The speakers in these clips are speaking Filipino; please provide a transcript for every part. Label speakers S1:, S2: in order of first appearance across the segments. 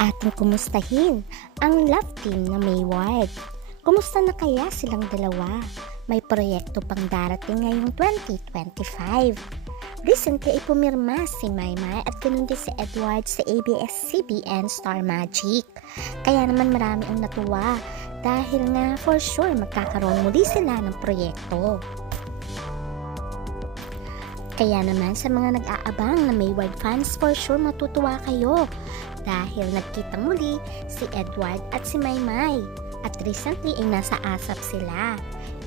S1: ating kumustahin ang love team na Mayward. Kumusta na kaya silang dalawa? May proyekto pang darating ngayong 2025. Recently ay pumirma si Maymay at ganun din si Edward sa ABS-CBN Star Magic. Kaya naman marami ang natuwa dahil nga for sure magkakaroon muli sila ng proyekto. Kaya naman sa mga nag-aabang na Mayward fans for sure matutuwa kayo dahil nagkitang muli si Edward at si Maymay at recently ay nasa asap sila.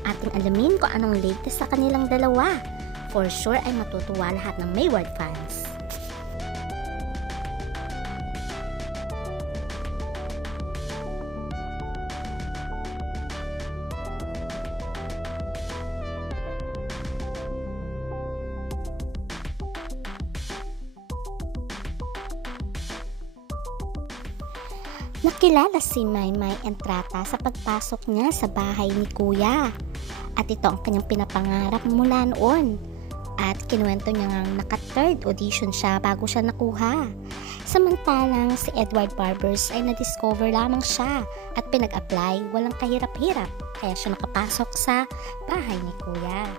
S1: Ating alamin kung anong latest sa kanilang dalawa. For sure ay matutuwa lahat ng Mayward fans. Nakilala si Maymay Entrata sa pagpasok niya sa bahay ni Kuya. At ito ang kanyang pinapangarap mula noon. At kinuwento niya nga naka-third audition siya bago siya nakuha. Samantalang si Edward Barbers ay na-discover lamang siya at pinag-apply walang kahirap-hirap kaya siya nakapasok sa bahay ni Kuya.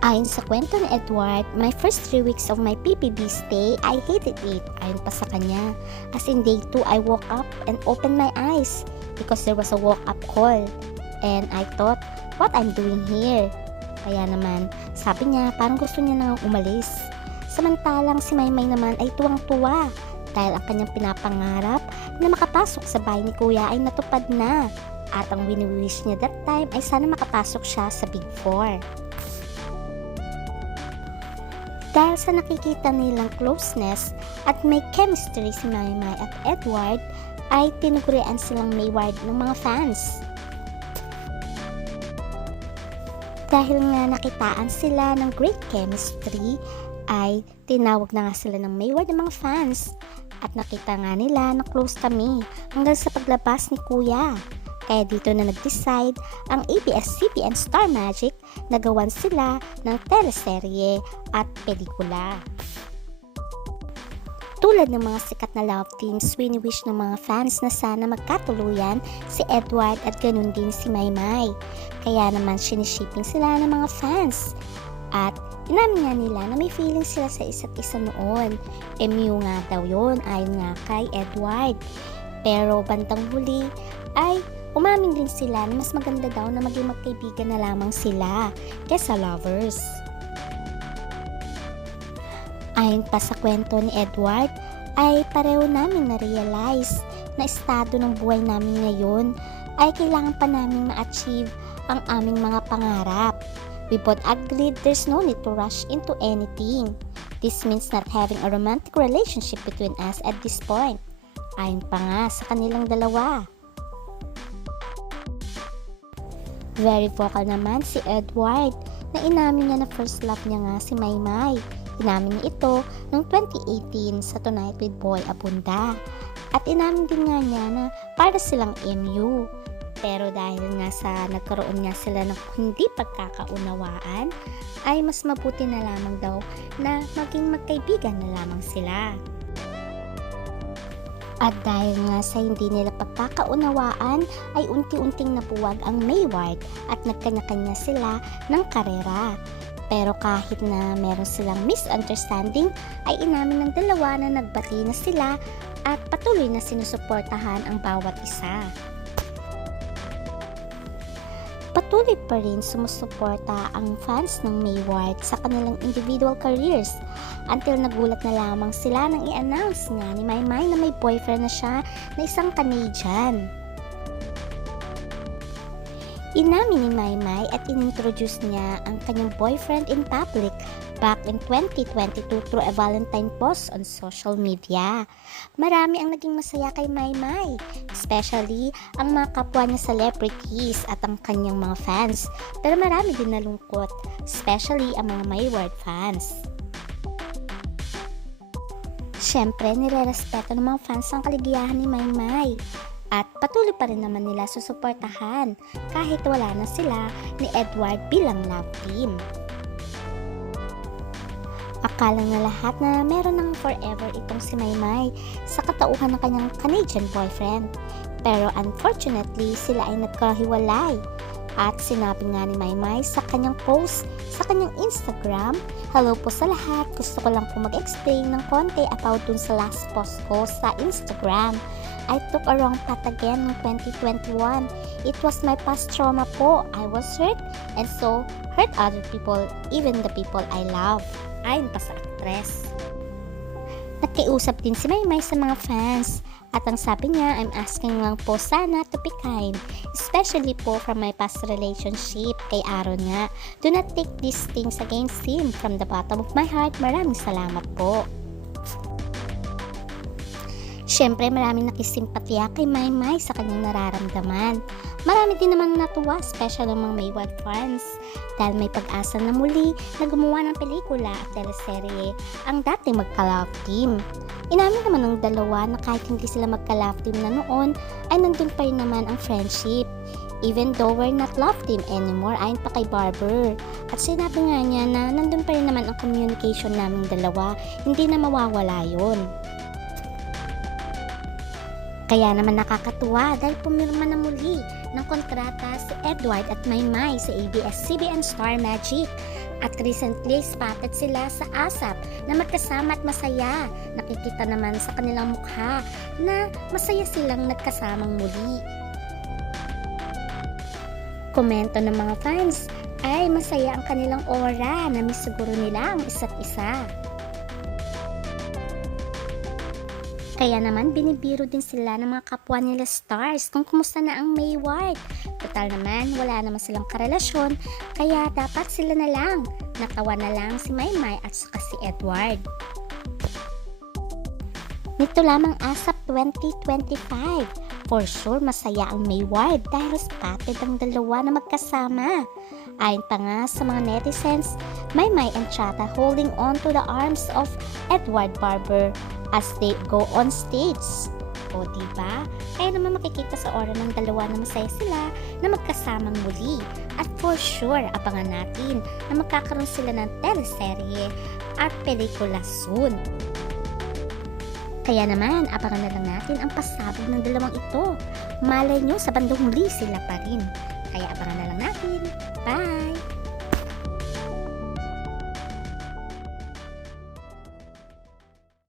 S1: Ayon sa kwento ni Edward, my first three weeks of my PPB stay, I hated it. Ayon pa sa kanya. As in day 2, I woke up and opened my eyes because there was a woke-up call. And I thought, what I'm doing here? Kaya naman, sabi niya, parang gusto niya nang umalis. Samantalang si Maymay naman ay tuwang-tuwa dahil ang kanyang pinapangarap na makapasok sa bahay ni Kuya ay natupad na. At ang wini-wish niya that time ay sana makapasok siya sa Big Four. Dahil sa nakikita nilang closeness at may chemistry si Maymay at Edward, ay tinugurian silang Mayward ng mga fans. Dahil nga nakitaan sila ng great chemistry, ay tinawag na nga sila ng Mayward ng mga fans. At nakita nga nila na close kami hanggang sa paglabas ni Kuya. Kaya dito na nag-decide ang ABS-CBN Star Magic na gawan sila ng teleserye at pelikula. Tulad ng mga sikat na love teams, wini-wish ng mga fans na sana magkatuluyan si Edward at ganun din si Maymay. Kaya naman sinishipping sila ng mga fans. At inamin nila na may feeling sila sa isa't isa noon. MU nga daw yun ayon nga kay Edward. Pero bandang huli ay umamin din sila na mas maganda daw na maging magkaibigan na lamang sila kesa lovers. Ayon pa sa kwento ni Edward, ay pareho namin na-realize na estado ng buhay namin ngayon ay kailangan pa namin ma-achieve ang aming mga pangarap. We both agreed there's no need to rush into anything. This means not having a romantic relationship between us at this point. Ayon pa nga sa kanilang dalawa. Very vocal naman si Edward na inamin niya na first love niya nga si Maymay. Inamin niya ito noong 2018 sa Tonight with Boy Abunda. At inamin din nga niya na para silang MU. Pero dahil nga sa nagkaroon nga sila ng hindi pagkakaunawaan, ay mas mabuti na lamang daw na maging magkaibigan na lamang sila. At dahil nga sa hindi nila pagkakaunawaan ay unti-unting napuwag ang Mayward at nagkanya-kanya sila ng karera. Pero kahit na meron silang misunderstanding ay inamin ng dalawa na nagbati na sila at patuloy na sinusuportahan ang bawat isa. Patuloy pa rin sumusuporta ang fans ng Mayward sa kanilang individual careers until nagulat na lamang sila nang i-announce nga ni Maymay na may boyfriend na siya na isang Canadian. Inamin ni Maymay at inintroduce niya ang kanyang boyfriend in public back in 2022 through a Valentine post on social media. Marami ang naging masaya kay Maymay, especially ang mga kapwa niya celebrities at ang kanyang mga fans. Pero marami din nalungkot, especially ang mga Mayward fans. Siyempre, nire-respeto ng mga fans ang kaligayahan ni Maymay. At patuloy pa rin naman nila susuportahan kahit wala na sila ni Edward bilang love team. Akala na lahat na meron ng forever itong si Maymay sa katauhan ng kanyang Canadian boyfriend. Pero unfortunately, sila ay nagkahiwalay. At sinabi nga ni Maymay sa kanyang post sa kanyang Instagram, Hello po sa lahat, gusto ko lang po mag-explain ng konti about dun sa last post ko sa Instagram. I took a wrong path again noong 2021. It was my past trauma po. I was hurt and so hurt other people, even the people I love. Ayon pa sa actress. Nakiusap din si Maymay sa mga fans at ang sabi niya, I'm asking lang po sana to be kind, especially po from my past relationship kay Aaron nga. Do not take these things against him from the bottom of my heart. Maraming salamat po. Siyempre, maraming nakisimpatya kay Maymay sa kanyang nararamdaman. Marami din namang natuwa, special ang mga Mayward fans, dahil may pag-asa na muli na gumawa ng pelikula at teleserye ang dating magka-love team. Inamin naman ng dalawa na kahit hindi sila magka-love team na noon, ay nandun pa rin naman ang friendship. Even though we're not love team anymore, ayon pa kay Barber. At sinabi nga niya na nandun pa rin naman ang communication naming dalawa, hindi na mawawala yon. Kaya naman nakakatuwa dahil pumirma na muli ng kontrata si Edward at Maymay sa ABS-CBN Star Magic. At recently, spotted sila sa ASAP na magkasama at masaya. Nakikita naman sa kanilang mukha na masaya silang nagkasamang muli. Komento ng mga fans ay masaya ang kanilang aura na miss siguro nila ang isa't isa. Kaya naman binibiro din sila ng mga kapwa nila stars kung kumusta na ang Mayward. Total naman, wala naman silang karelasyon, kaya dapat sila na lang. Natawa na lang si Maymay at saka si Edward. Nito lamang ASAP 2025. For sure, masaya ang Mayward dahil spotted ang dalawa na magkasama. Ayon pa nga sa mga netizens, Maymay and Chata holding on to the arms of Edward Barber as they go on stage. O diba? Kaya naman makikita sa aura ng dalawa na masaya sila na magkasamang muli. At for sure, abangan natin na magkakaroon sila ng teleserye at pelikula soon. Kaya naman, abangan na lang natin ang pasabog ng dalawang ito. Malay nyo, sa bandong huli sila pa rin. Kaya abangan na lang natin. Bye!